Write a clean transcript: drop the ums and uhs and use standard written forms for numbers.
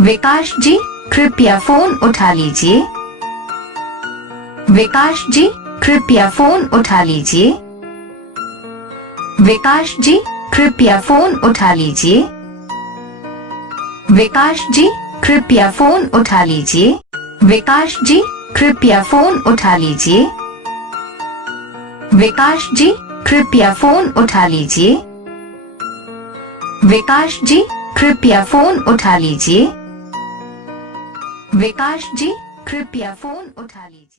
विकास जी कृपया फोन उठा लीजिए। विकास जी कृपया फोन उठा लीजिए। विकास जी कृपया फोन उठा लीजिए। विकास जी कृपया फोन उठा लीजिए। विकास जी कृपया फोन उठा लीजिए। विकास जी कृपया फोन उठा लीजिए। विकास जी कृपया फोन उठा लीजिए। विकास जी कृपया फोन उठा लीजिए।